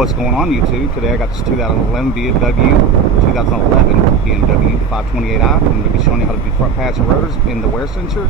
What's going on, YouTube? Today I got this 2011 BMW 528i. I'm going to be showing you how to do front pads and rotors in the wear sensor.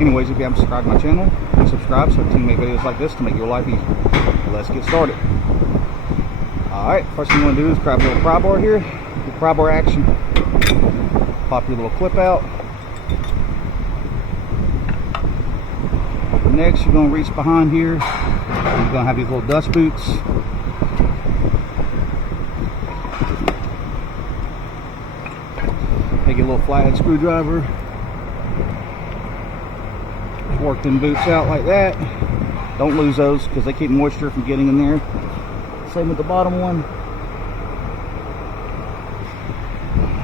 Anyways, if you haven't subscribed to my channel, please subscribe so I can make videos like this to make your life easier. Let's get started. Alright, first thing you want to do is grab a little pry bar here. Your pry bar action. Pop your little clip out. Next, you're going to reach behind here. You're going to have these little dust boots. Take a little flathead screwdriver. Just work them boots out like that. Don't lose those because they keep moisture from getting in there. Same with the bottom one.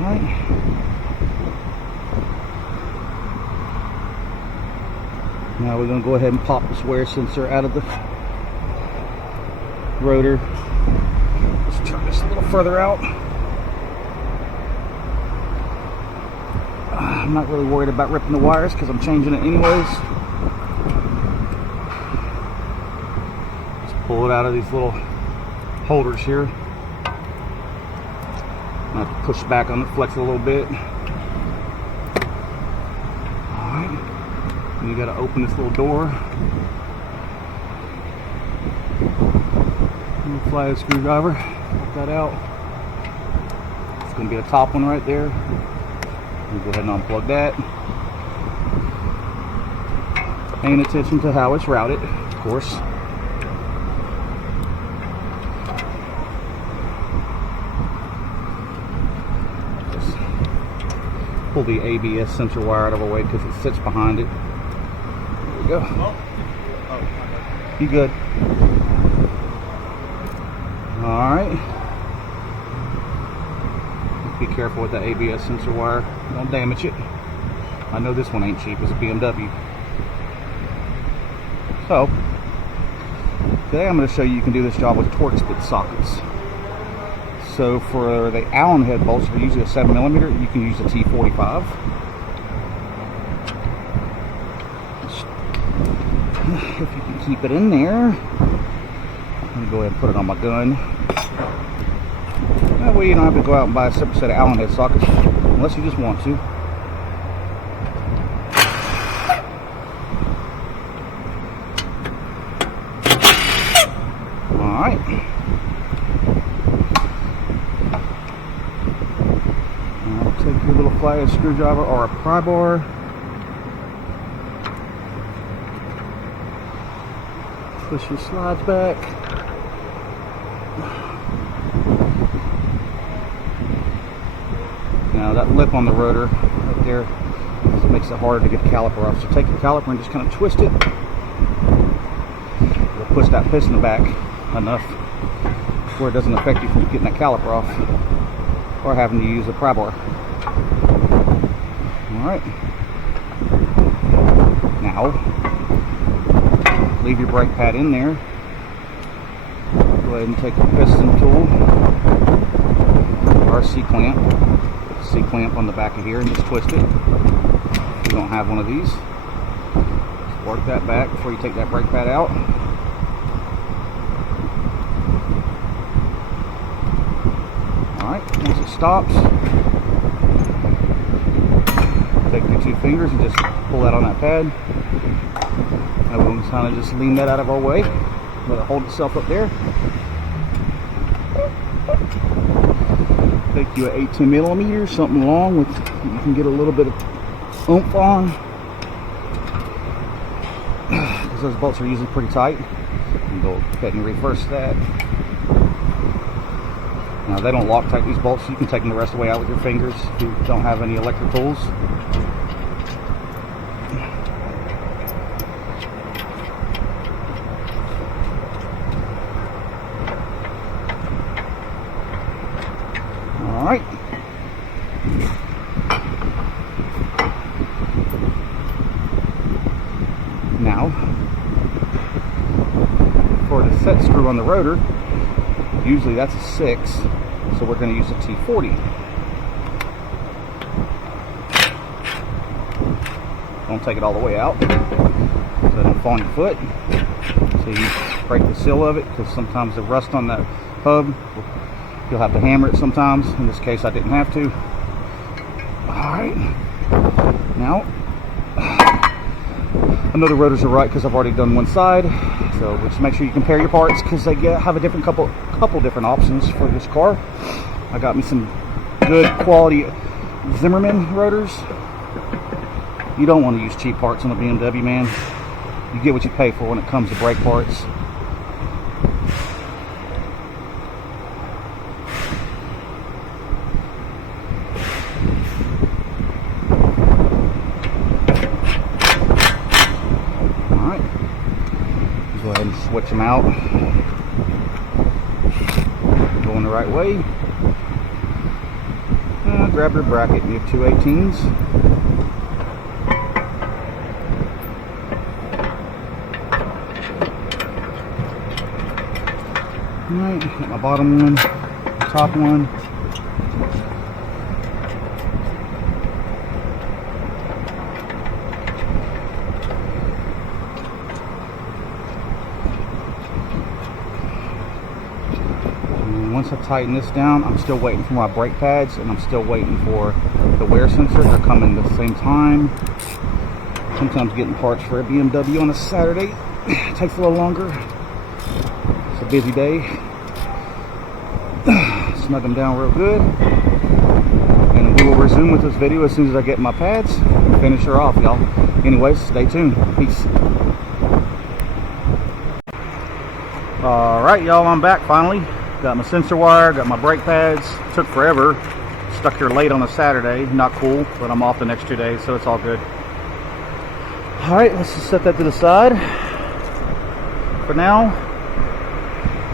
Alright. Now we're going to go ahead and pop this wear sensor out of the rotor. Let's turn this a little further out. I'm not really worried about ripping the wires because I'm changing it anyways. Just pull it out of these little holders here. I have to push back on it, flex it a little bit. Alright. And you got to open this little door. Little flathead screwdriver. Get that out. It's going to be the top one right there. We'll go ahead and unplug that. Paying attention to how it's routed, of course. Just pull the ABS sensor wire out of the way because it sits behind it. There we go. You good? Alright. Be careful with the ABS sensor wire. Don't damage it. I know this one ain't cheap. It's a BMW. So, today I'm going to show you can do this job with torque split sockets. So for the Allen head bolts, they're usually a 7mm. You can use a T45. If you can keep it in there. I'm going to go ahead and put it on my gun. That way you don't have to go out and buy a separate set of Allen head sockets unless you just want to. Alright. Now take your little flathead screwdriver or a pry bar. Push your slides back. Now that lip on the rotor right there makes it hard to get the caliper off. So take your caliper and just kind of twist it. You'll push that piston back enough where it doesn't affect you from getting that caliper off or having to use a pry bar. Alright. Now, leave your brake pad in there. Go ahead and take the piston tool or a C-clamp. C-clamp on the back of here and just twist it. If you don't have one of these, just work that back before you take that brake pad out. Alright, once it stops, take your two fingers and just pull that on that pad. And we'll kind of just lean that out of our way. Let it hold itself up there. Take you an 18mm, something long with you can get a little bit of oomph on. Because those bolts are usually pretty tight. And go ahead and reverse that. Now they don't lock tight, these bolts, so you can take them the rest of the way out with your fingers if you don't have any electric tools. Alright. Now, for the set screw on the rotor, usually that's a 6, so we're going to use a T40. Don't take it all the way out so it don't fall on your foot. So you break the seal of it, because sometimes the rust on that hub. You'll have to hammer it sometimes. In this case, I didn't have to. Alright. Now, I know the rotors are right because I've already done one side. So just make sure you compare your parts because they have a different couple different options for this car. I got me some good quality Zimmerman rotors. You don't want to use cheap parts on a BMW, man. You get what you pay for when it comes to brake parts. Alright. Go ahead and switch them out. Going the right way. Grab your bracket. You have two 18s. Alright, got my bottom one, top one. And once I tighten this down, I'm still waiting for my brake pads, and I'm still waiting for the wear sensor. They're coming at the same time. Sometimes getting parts for a BMW on a Saturday takes a little longer. It's a busy day. Snug them down real good, and we will resume with this video as soon as I get my pads and finish her off, y'all. Anyways, stay tuned. Peace. Alright, y'all, I'm back finally. Got my sensor wire, got my brake pads. Took forever. Stuck here late on a Saturday. Not cool, but I'm off the next 2 days, so it's all good. Alright, let's just set that to the side for now.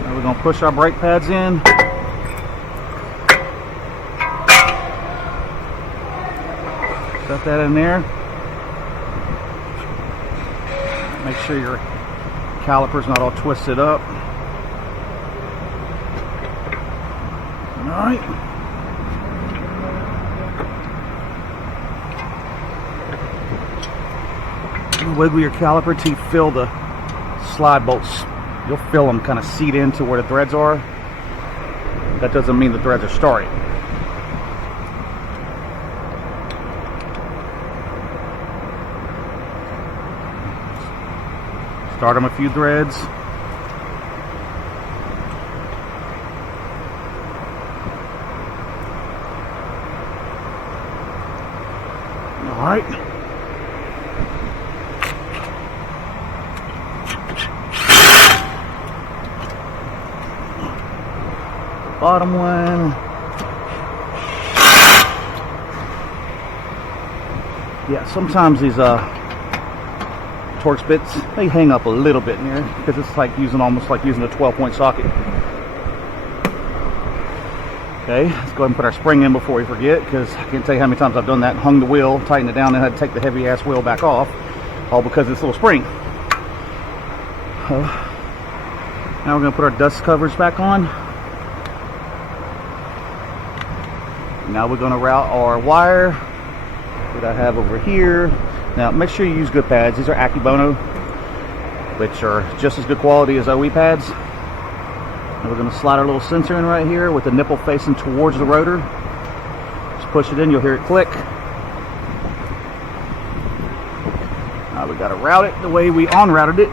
Now we're going to push our brake pads in. Set that in there. Make sure your caliper's not all twisted up. Alright. Wiggle your caliper till you feel the slide bolts. You'll feel them kind of seat into where the threads are. That doesn't mean the threads are starting. Start them a few threads. All right. Bottom one. Yeah, sometimes these Torx bits, they hang up a little bit in here because it's like almost like using a 12-point socket. Okay, let's go ahead and put our spring in before we forget, because I can't tell you how many times I've done that, hung the wheel, tightened it down, and had to take the heavy ass wheel back off, all because of this little spring. Now we're going to put our dust covers back on. Now we're going to route our wire that I have over here. Now make sure you use good pads. These are Akibono, which are just as good quality as OE pads. And we're going to slide our little sensor in right here with the nipple facing towards the rotor. Just push it in, you'll hear it click. Now we got to route it the way we on-routed it.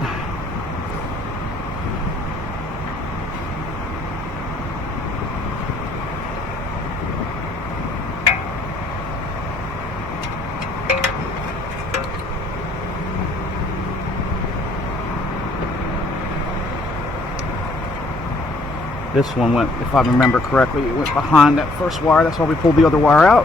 This one went, if I remember correctly, it went behind that first wire. That's why we pulled the other wire out.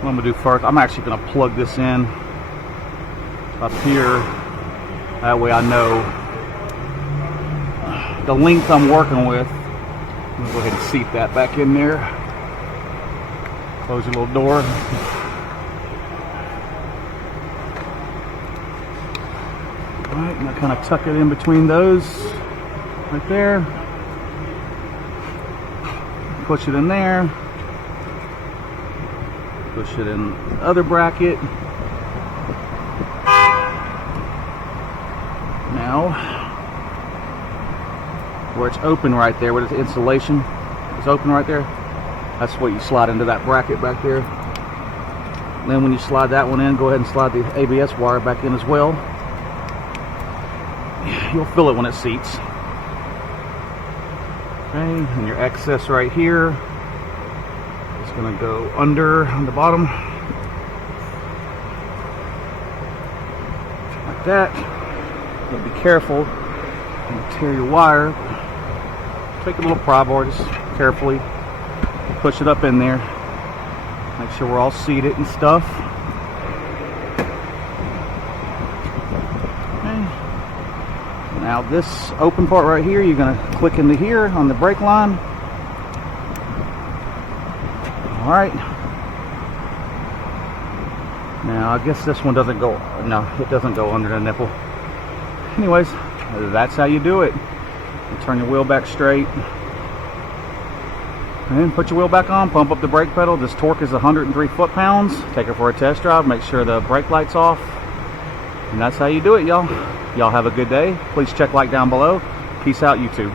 What I'm going to do first, I'm actually going to plug this in up here. That way I know the length I'm working with. I'm going to go ahead and seat that back in there. Close your little door. Alright, and I kind of tuck it in between those right there. Push it in there. Push it in the other bracket. Now, where it's open right there, where the insulation is open right there, that's what you slide into that bracket back there. And then when you slide that one in, go ahead and slide the ABS wire back in as well. You'll feel it when it seats. Okay, and your excess right here is going to go under on the bottom. Like that. But be careful. Don't tear your wire. Take a little pry bar, just carefully push it up in there. Make sure we're all seated and stuff. Okay. Now this open part right here, you're going to click into here on the brake line. Alright. Now I guess this one doesn't go, no, it doesn't go under the nipple. Anyways, that's how you do it. You turn your wheel back straight. And then put your wheel back on, pump up the brake pedal. This torque is 103 foot-pounds. Take it for a test drive, make sure the brake light's off. And that's how you do it, y'all. Y'all have a good day. Please check like down below. Peace out, YouTube.